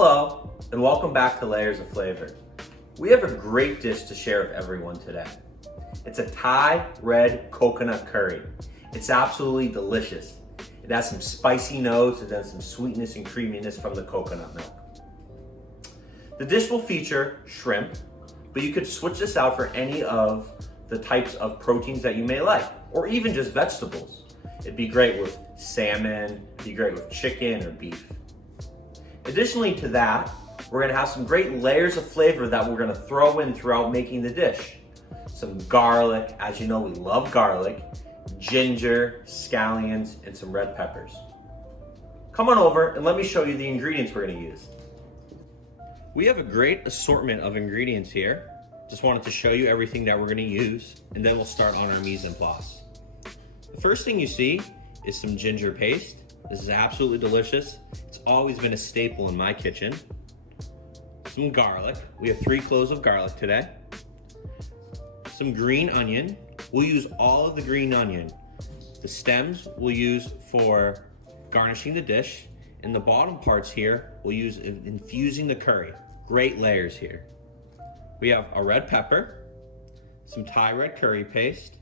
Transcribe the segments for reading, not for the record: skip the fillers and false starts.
Hello, and welcome back to Layers of Flavor. We have a great dish to share with everyone today. It's a Thai red coconut curry. It's absolutely delicious. It has some spicy notes and then some sweetness and creaminess from the coconut milk. The dish will feature shrimp, but you could switch this out for any of the types of proteins that you may like, or even just vegetables. It'd be great with salmon, it'd be great with chicken or beef. Additionally to that, we're gonna have some great layers of flavor that we're gonna throw in throughout making the dish. Some garlic, as you know we love garlic, ginger, scallions, and some red peppers. Come on over and let me show you the ingredients we're gonna use. We have a great assortment of ingredients here. Just wanted to show you everything that we're gonna use, and then we'll start on our mise en place. The first thing you see is some ginger paste. This is absolutely delicious. It's always been a staple in my kitchen. Some garlic. We have 3 cloves of garlic today. Some green onion. We'll use all of the green onion. The stems we'll use for garnishing the dish, and the bottom parts here we'll use in infusing the curry. Great layers here. We have a red pepper, some Thai red curry paste,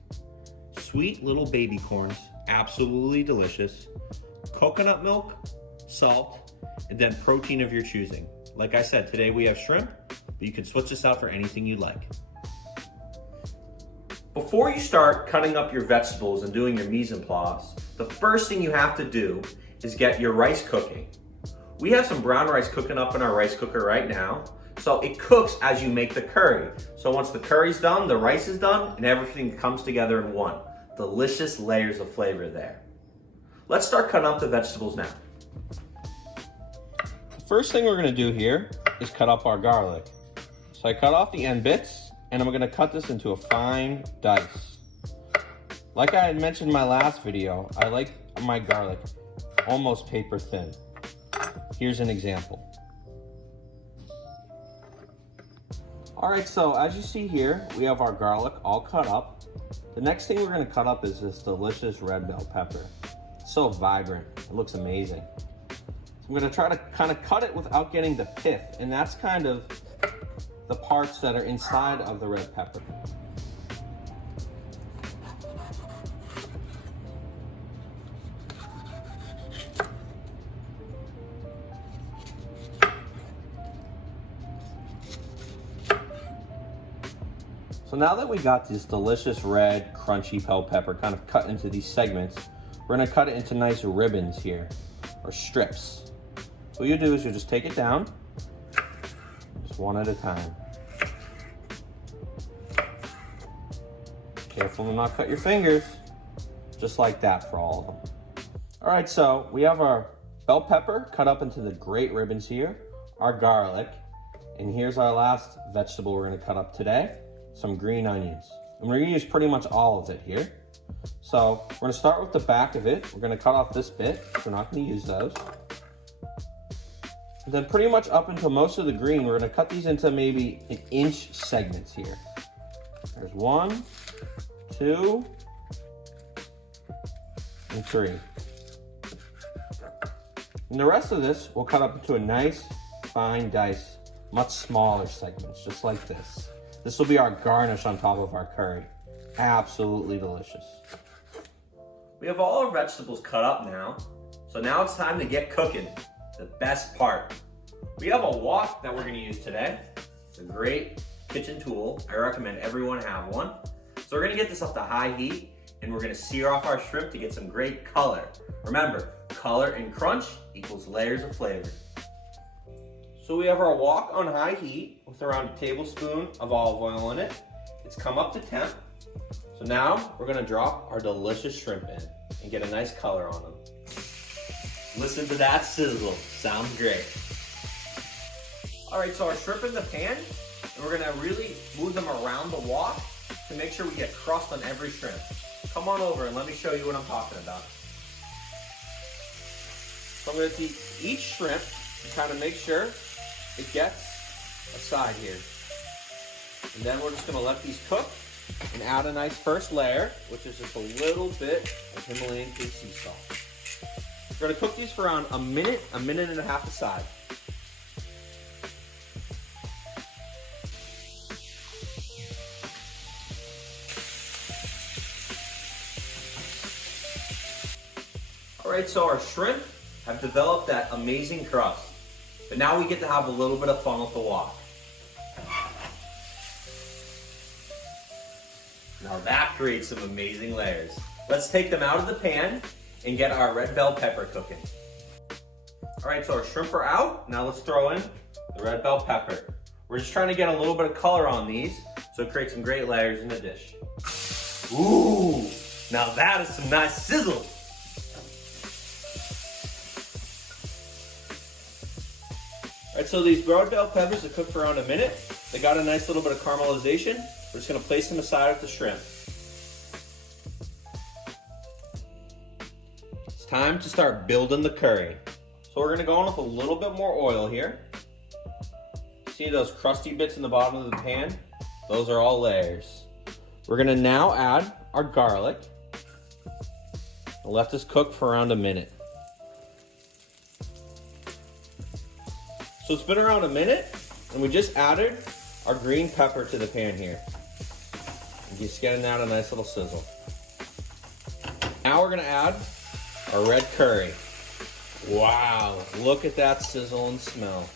sweet little baby corns, absolutely delicious, coconut milk, salt, and then protein of your choosing. Like I said, today we have shrimp, but you can switch this out for anything you like. Before you start cutting up your vegetables and doing your mise en place, the first thing you have to do is get your rice cooking. We have some brown rice cooking up in our rice cooker right now, so it cooks as you make the curry. So once the curry's done, the rice is done, and everything comes together in one. Delicious layers of flavor there. Let's start cutting up the vegetables now. The first thing we're gonna do here is cut up our garlic. So I cut off the end bits, and I'm gonna cut this into a fine dice. Like I had mentioned in my last video, I like my garlic almost paper thin. Here's an example. All right, so as you see here, we have our garlic all cut up. The next thing we're gonna cut up is this delicious red bell pepper. It's so vibrant, it looks amazing. So I'm gonna try to kind of cut it without getting the pith, and that's kind of the parts that are inside of the red pepper. So now that we got this delicious red, crunchy bell pepper kind of cut into these segments, we're gonna cut it into nice ribbons here, or strips. So what you do is you just take it down, just one at a time. Careful to not cut your fingers, just like that for all of them. All right, so we have our bell pepper cut up into the great ribbons here, our garlic, and here's our last vegetable we're gonna cut up today, some green onions. And we're gonna use pretty much all of it here. So we're gonna start with the back of it. We're gonna cut off this bit. We're not gonna use those. And then pretty much up until most of the green, we're gonna cut these into maybe 1-inch segments here. There's 1, 2, and 3. And the rest of this we'll cut up into a nice fine dice, much smaller segments, just like this. This will be our garnish on top of our curry. Absolutely delicious. We have all our vegetables cut up now, so now it's time to get cooking, the best part. We have a wok that we're gonna use today. It's a great kitchen tool. I recommend everyone have one. So we're gonna get this up to high heat, and we're gonna sear off our shrimp to get some great color. Remember, color and crunch equals layers of flavor. So we have our wok on high heat with around a tablespoon of olive oil in it. It's come up to temp. So now we're gonna drop our delicious shrimp in and get a nice color on them. Listen to that sizzle, sounds great. All right, so our shrimp in the pan, and we're gonna really move them around the wok to make sure we get crust on every shrimp. Come on over and let me show you what I'm talking about. So I'm gonna take each shrimp and kind of make sure it gets a side here. And then we're just gonna let these cook and add a nice first layer, which is just a little bit of Himalayan pink sea salt. We're gonna cook these for around a minute and a half aside. right, so our shrimp have developed that amazing crust, but now we get to have a little bit of fun with the wok. Now that creates some amazing layers. Let's take them out of the pan and get our red bell pepper cooking. All right, so our shrimp are out. Now let's throw in the red bell pepper. We're just trying to get a little bit of color on these so it creates some great layers in the dish. Ooh, now that is some nice sizzle. All right, so these red bell peppers have cooked for around a minute. They got a nice little bit of caramelization. We're just gonna place them aside with the shrimp. It's time to start building the curry. So we're gonna go in with a little bit more oil here. See those crusty bits in the bottom of the pan? Those are all layers. We're gonna now add our garlic. We'll let this cook for around a minute. So it's been around a minute, and we just added our green pepper to the pan here. And just getting that a nice little sizzle. Now we're gonna add our red curry. Wow, look at that sizzle and smell.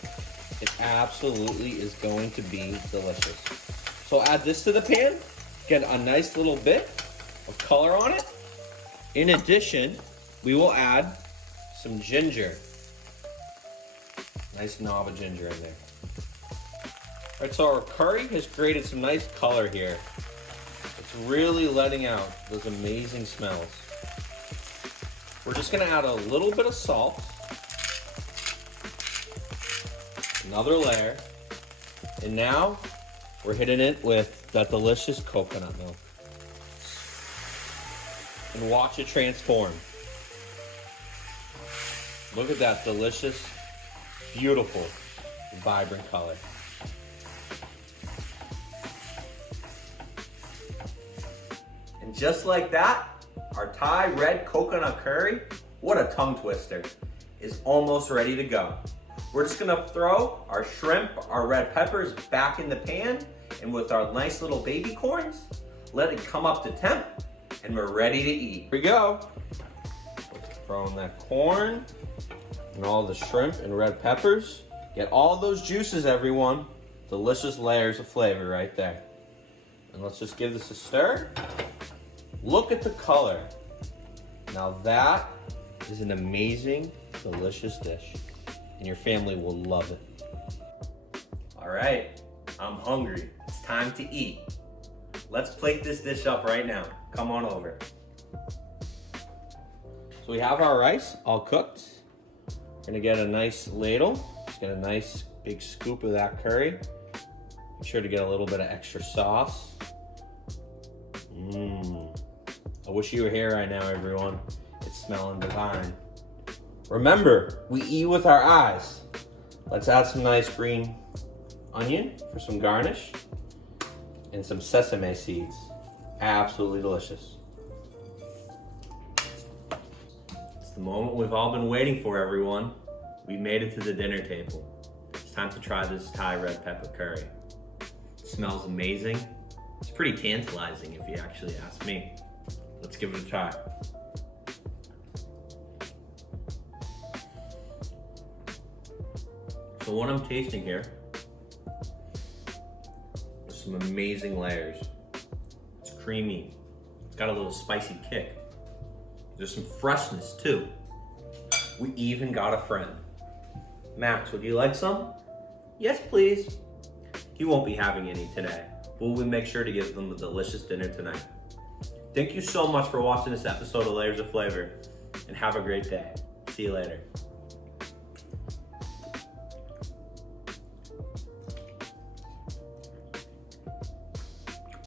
It absolutely is going to be delicious. So add this to the pan, get a nice little bit of color on it. In addition, we will add some ginger. Nice knob of ginger in there. All right, so our curry has created some nice color here. It's really letting out those amazing smells. We're just gonna add a little bit of salt. Another layer. And now we're hitting it with that delicious coconut milk. And watch it transform. Look at that delicious, beautiful, vibrant color. And just like that, our Thai red coconut curry, what a tongue twister, is almost ready to go. We're just gonna throw our shrimp, our red peppers back in the pan, and with our nice little baby corns, let it come up to temp, and we're ready to eat. Here we go. Let's throw in that corn and all the shrimp and red peppers. Get all those juices, everyone. Delicious layers of flavor right there. And let's just give this a stir. Look at the color. Now that is an amazing, delicious dish. And your family will love it. All right, I'm hungry. It's time to eat. Let's plate this dish up right now. Come on over. So we have our rice all cooked. We're gonna get a nice ladle. Just get a nice big scoop of that curry. Make sure to get a little bit of extra sauce. I wish you were here right now, everyone. It's smelling divine. Remember, we eat with our eyes. Let's add some nice green onion for some garnish and some sesame seeds. Absolutely delicious. It's the moment we've all been waiting for, everyone. We made it to the dinner table. It's time to try this Thai red pepper curry. It smells amazing. It's pretty tantalizing if you actually ask me. Let's give it a try. So what I'm tasting here is some amazing layers. It's creamy. It's got a little spicy kick. There's some freshness too. We even got a friend. Max, would you like some? Yes, please. He won't be having any today, but we'll make sure to give them a delicious dinner tonight. Thank you so much for watching this episode of Layers of Flavor, and have a great day. See you later.